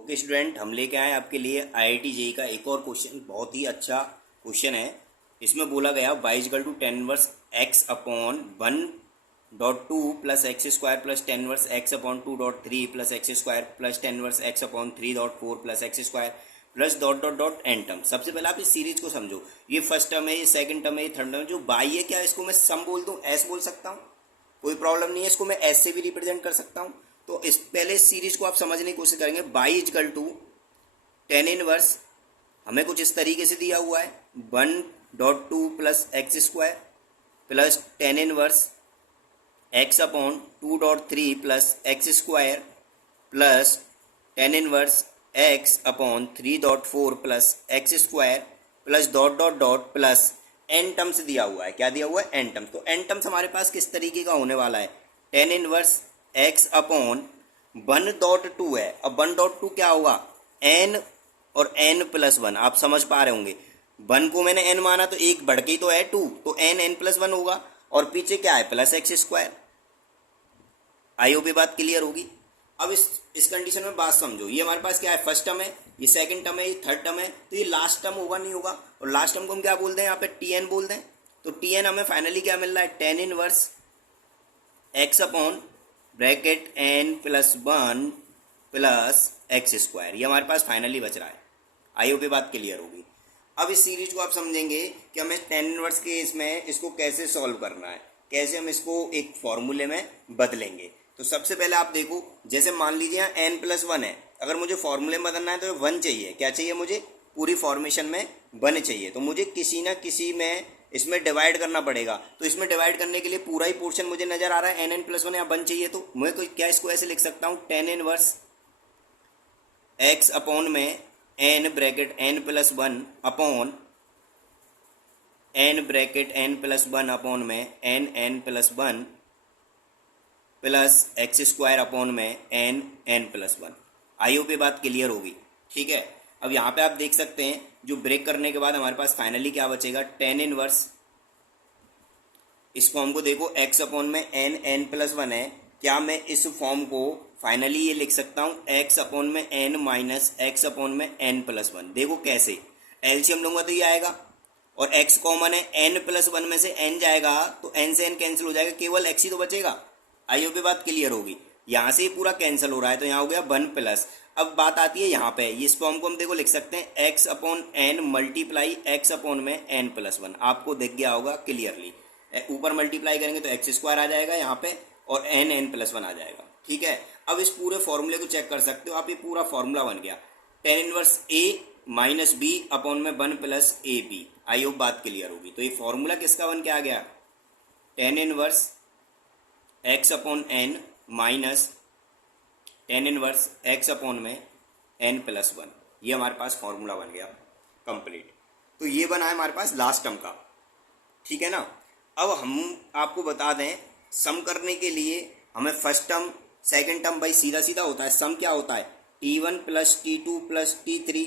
Okay student, हम लेके आए आपके लिए IIT जेई का एक और क्वेश्चन। बहुत ही अच्छा क्वेश्चन है। इसमें बोला गया y equal to ten inverse x upon 1.2 plus x square plus ten inverse x upon 2.3 plus x square plus ten inverse x upon 3.4 plus x square plus dot dot dot n term. सबसे पहले आप इस series को समझो। ये first term है, ये second term है, ये थर्ड टर्म। जो बाई है, क्या इसको मैं सम बोल दूं, एस बोल सकता हूँ, कोई प्रॉब्लम नहीं है। इसको मैं एस से भी रिप्रेजेंट कर सकता हूँ। तो इस पहले इस सीरीज को आप समझने की कोशिश करेंगे। Y equal to ten inverse हमें कुछ इस तरीके से दिया हुआ है, 1.2 plus x square plus ten inverse x upon 2.3 plus x square plus ten inverse x upon 3.4 plus x square plus dot dot dot plus n terms दिया हुआ है। क्या दिया हुआ है? N terms. तो एन टर्म्स हमारे पास किस तरीके का होने वाला है? टेन इनवर्स एक्स अपॉन 1.2 है। अब 1.2 क्या होगा? एन और एन प्लस वन। आप समझ पा रहे होंगे, 1 को मैंने एन माना तो एक बढ़ के ही तो है 2, तो एन एन प्लस वन होगा। और पीछे क्या है? Plus x square. आई होप ये बात क्लियर होगी। अब इस कंडीशन में बात समझो। ये हमारे पास क्या है? फर्स्ट टर्म है, ये सेकंड टर्म है, ये थर्ड टर्म है। तो ये लास्ट टर्म होगा, नहीं होगा? और लास्ट टर्म को हम क्या बोल दें? यहाँ पे टी एन बोल दें। तो टी एन हमें फाइनली क्या मिल रहा है? Ten inverse x upon bracket n plus one plus x square. ये हमारे पास फाइनली बच रहा है। आई होप ये बात क्लियर होगी। अब इस सीरीज को आप समझेंगे कि हमें टेन इनवर्स के इसमें इसको कैसे सॉल्व करना है, कैसे हम इसको एक फॉर्मूले में बदलेंगे। तो सबसे पहले आप देखो, जैसे मान लीजिए यहाँ एन प्लस वन है। अगर मुझे फॉर्मूले में बदलना है तो वन चाहिए। क्या चाहिए मुझे? पूरी फॉर्मेशन में वन चाहिए। तो मुझे किसी ना किसी में इसमें डिवाइड करना पड़ेगा। तो इसमें डिवाइड करने के लिए पूरा ही पोर्शन मुझे नजर आ रहा है, एन एन प्लस वन यहाँ वन चाहिए। तो मैं क्या इसको ऐसे लिख सकता हूँ? टेन इनवर्स एक्स अपॉन में n bracket n plus one upon n bracket n plus one upon में n n plus one plus x square upon में n n plus one. I hope ये बात क्लियर होगी। ठीक है। अब यहाँ पे आप देख सकते हैं, जो ब्रेक करने के बाद हमारे पास फाइनली क्या बचेगा? Tan inverse. इस फॉर्म को देखो, एक्स अपॉन में एन एन प्लस वन है। क्या मैं इस फॉर्म को फाइनली ये लिख सकता हूँ? एक्स अपॉन में एन माइनस एक्स अपॉन में एन प्लस वन। देखो कैसे, एलसीएम लूंगा तो ये आएगा और एक्स कॉमन है, एन प्लस वन में से एन जाएगा तो एन से एन कैंसिल हो जाएगा, केवल एक्स ही तो बचेगा। आई होप ये बात क्लियर होगी। यहाँ से ही पूरा कैंसिल हो रहा है तो यहाँ हो गया वन प्लस। अब बात आती है यहाँ पे, इस फॉर्म को हम देखो लिख सकते हैं x upon n multiply x upon में एन प्लस वन। आपको दिख गया होगा क्लियरली। ऊपर मल्टीप्लाई करेंगे तो एक्स स्क्वायर आ जाएगा यहाँ पे और एन एन प्लस वन आ जाएगा। ठीक है। अब इस पूरे फॉर्मूले को चेक कर सकते हो आप। ये पूरा फॉर्मूला बन गया ten inverse A minus B upon में one plus A B. I hope बात क्लियर होगी। तो ये फॉर्मूला किसका बन के आ गया? Ten inverse x upon n minus ten inverse x upon में एन प्लस वन। ये हमारे पास फॉर्मूला बन गया कंप्लीट। तो ये बना है हमारे पास लास्ट टर्म का। ठीक है ना। अब हम आपको बता दें, सम करने के लिए हमें फर्स्ट टर्म सेकंड टर्म भाई सीधा सीधा होता है। सम क्या होता है? T1 plus T2 plus T3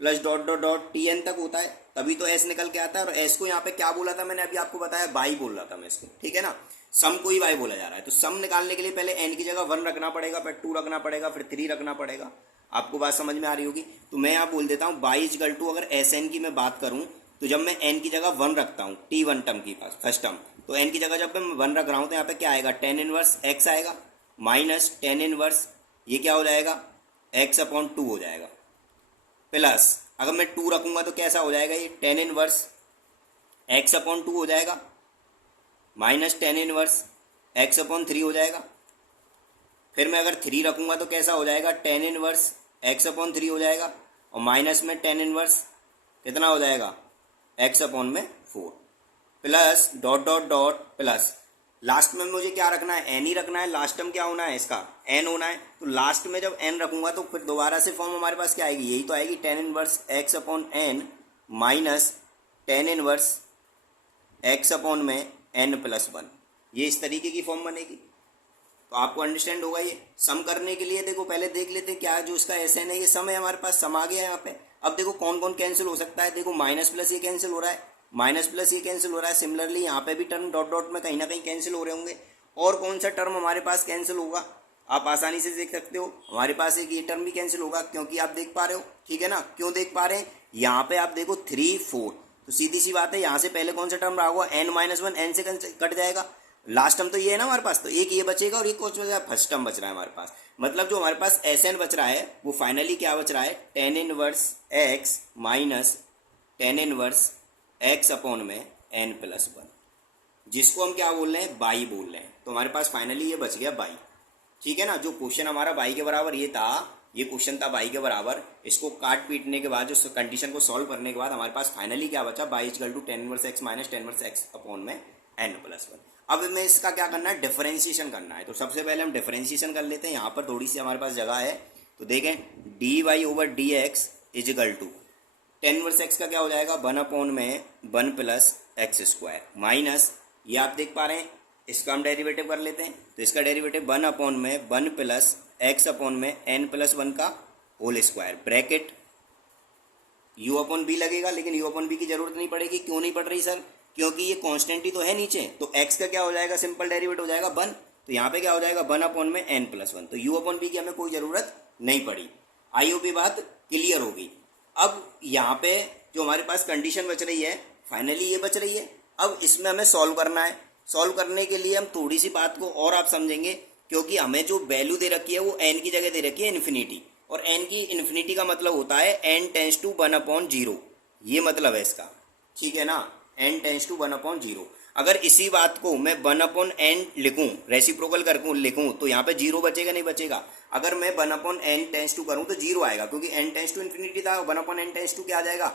plus dot dot dot Tn तक होता है, तभी तो एस निकल के आता है। और एस को यहाँ पे क्या बोला था मैंने? अभी आपको बताया बाई बोल रहा था मैं इसको। ठीक है ना। सम को ही बाई बोला जा रहा है। तो सम निकालने के लिए पहले एन की जगह वन रखना पड़ेगा, फिर टू रखना पड़ेगा, फिर थ्री रखना पड़ेगा। आपको बात समझ में आ रही होगी। तो मैं यहाँ बोल देता हूँ बाई इजकल टू, अगर एस एन की मैं बात करूँ तो जब मैं एन की जगह वन रखता हूँ, T1 टर्म की पास फर्स्ट टर्म, तो एन की जगह जब मैं वन रख रहा हूँ तो यहाँ पे क्या आएगा? टेन इनवर्स एक्स आएगा माइनस टेन इनवर्स, ये क्या हो जाएगा? एक्स अपॉन टू हो जाएगा। प्लस अगर मैं टू रखूंगा तो कैसा हो जाएगा? ये ten inverse x upon two हो जाएगा minus ten inverse x upon three हो जाएगा। फिर मैं अगर थ्री रखूंगा तो कैसा हो जाएगा? Ten inverse x upon three हो जाएगा और माइनस में टेन इनवर्स कितना हो जाएगा? एक्स अपॉन में four plus dot dot dot plus last में मुझे क्या रखना है? एन ही रखना है। लास्ट टर्म क्या होना है इसका? एन होना है। तो लास्ट में जब एन रखूंगा तो फिर दोबारा से फॉर्म हमारे पास क्या आएगी? यही तो आएगी, tan inverse x upon n minus ten inverse x upon में एन प्लस वन। ये इस तरीके की फॉर्म बनेगी। तो आपको अंडरस्टैंड होगा। ये सम करने के लिए देखो पहले देख लेते हैं क्या जो इसका एस एन है। ये सम है हमारे पास, सम आ गया यहाँ पे। अब देखो कौन कौन कैंसिल हो सकता है। देखो माइनस प्लस ये कैंसिल हो रहा है, माइनस प्लस ये कैंसिल हो रहा है। सिमिलरली यहाँ पे भी टर्म डॉट डॉट में कहीं ना कहीं कैंसिल हो रहे होंगे। और कौन सा टर्म हमारे पास कैंसिल होगा? आप आसानी से देख सकते हो। हमारे पास एक ये टर्म भी कैंसिल होगा क्योंकि आप देख पा रहे हो, ठीक है ना। क्यों देख पा रहे हैं, यहाँ पे आप देखो 3 4, तो सीधी सी बात है यहाँ से पहले कौन सा टर्म रहा होगा, n-1, n से कट जाएगा। लास्ट टर्म तो ये है ना हमारे पास, तो एक ये बचेगा और एक कौन सा फर्स्ट टर्म बच रहा है हमारे पास। मतलब जो हमारे पास Sn बच रहा है वो फाइनली क्या बच रहा है, tan inverse x minus tan inverse x upon में n+1, जिसको हम क्या बोल रहे हैं, बाई बोल रहे हैं। तो हमारे पास फाइनली ये बच गया बाई, ठीक है ना। जो क्वेश्चन हमारा बाई के बराबर ये था, ये क्वेश्चन था बाई के बराबर। इसको काट पीटने के बाद, जो कंडीशन को सॉल्व करने के बाद हमारे पास फाइनली क्या बचा, y equal to tan inverse x minus tan inverse x upon में n+1। अब हमें इसका क्या करना है, डिफरेंशिएशन करना है। तो सबसे पहले हम डिफरेंशिएशन कर लेते हैं। यहाँ पर थोड़ी सी हमारे पास जगह है, तो देखें dy/dx is equal to tan inverse x का क्या हो जाएगा, 1 अपॉन में 1 प्लस x² माइनस, ये आप देख पा रहे हैं, इसका हम डेरिवेटिव कर लेते हैं। तो इसका डेरिवेटिव 1 अपॉन में 1 प्लस x अपॉन में n+1 का whole square, bracket u upon b लगेगा, लेकिन u अपॉन b की जरूरत नहीं पड़ेगी। क्यों नहीं पड़ रही सर, क्योंकि ये कांस्टेंट ही तो है नीचे। तो x का क्या हो जाएगा, सिंपल डेरिवेटिव हो जाएगा 1, तो यहाँ पे क्या हो जाएगा 1 अपॉन में n+1, तो u अपॉन b की हमें कोई जरूरत नहीं पड़ी। आई होप ये बात क्लियर होगी। अब यहाँ पे जो हमारे पास कंडीशन बच रही है, फाइनली ये बच रही है। अब इसमें हमें सॉल्व करना है। सॉल्व करने के लिए हम थोड़ी सी बात को और आप समझेंगे, क्योंकि हमें जो वैल्यू दे रखी है वो n की जगह दे रखी है इन्फिनिटी, और n की इन्फिनिटी का मतलब होता है n टेंस टू 1/0, ये मतलब है इसका, ठीक है ना, n टेंस टू 1/0। अगर इसी बात को मैं 1/n लिखूं, रेसिप्रोकल कर लिखूं, तो यहाँ पे 0 बचेगा नहीं बचेगा। अगर मैं 1/n टेंस टू करूं तो 0 आएगा, क्योंकि n टेंस टू इन्फिनिटी था, 1/n टेंस टू क्या आ जाएगा,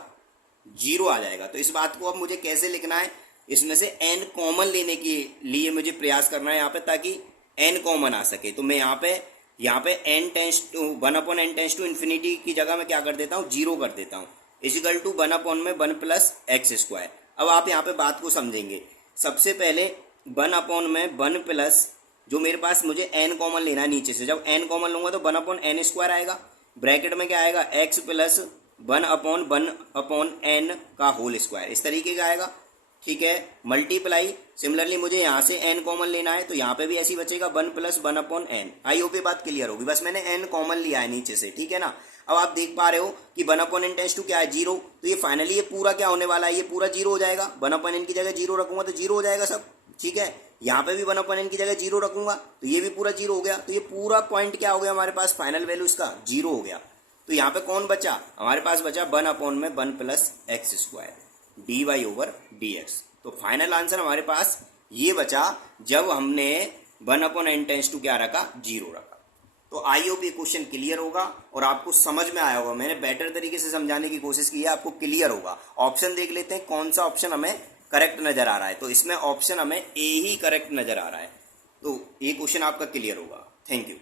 0 आ जाएगा। तो इस बात को अब मुझे कैसे लिखना है, इसमें से n कॉमन लेने के लिए मुझे प्रयास करना है यहाँ पे, ताकि n कॉमन आ सके। तो मैं यहाँ पे n tends to 1/n tends to infinity की जगह मैं क्या कर देता हूँ, 0 कर देता हूँ, इजिकल टू 1 अपॉन में 1 प्लस x²। अब आप यहाँ पे बात को समझेंगे। सबसे पहले 1 अपॉन में 1 प्लस, जो मेरे पास मुझे n कॉमन लेना है नीचे से, जब n कॉमन लूंगा तो 1/n² आएगा, ब्रैकेट में क्या आएगा, x प्लस 1/n का होल स्क्वायर, इस तरीके का आएगा, ठीक है। मल्टीप्लाई, सिमिलरली मुझे यहाँ से n कॉमन लेना है, तो यहाँ पे भी ऐसे ही बचेगा 1 प्लस 1/n। आई होप ये बात क्लियर होगी। बस मैंने n कॉमन लिया है नीचे से, ठीक है ना। अब आप देख पा रहे हो कि 1/n टेंस टू क्या है, 0। तो ये फाइनली ये पूरा क्या होने वाला है, ये पूरा 0 हो जाएगा। 1/n की जगह 0 रखूंगा तो 0 हो जाएगा सब, ठीक है। यहाँ पे भी 1/n की जगह 0 रखूंगा तो ये भी पूरा 0 हो गया। तो ये पूरा पॉइंट क्या हो गया हमारे पास, फाइनल वैल्यू इसका 0 हो गया। तो यहाँ पे कौन बचा, हमारे पास बचा 1 अपॉन में 1 प्लस x² dy/dx। तो फाइनल आंसर हमारे पास ये बचा जब हमने 1/n टेंस टू क्या रखा, 0 रखा। तो आई होप ये क्वेश्चन क्लियर होगा और आपको समझ में आया होगा। मैंने बेटर तरीके से समझाने की कोशिश की है, आपको क्लियर होगा। ऑप्शन देख लेते हैं कौन सा ऑप्शन हमें करेक्ट नजर आ रहा है। तो इसमें ऑप्शन हमें ए ही करेक्ट नजर आ रहा है। तो ये क्वेश्चन आपका क्लियर होगा। Thank you.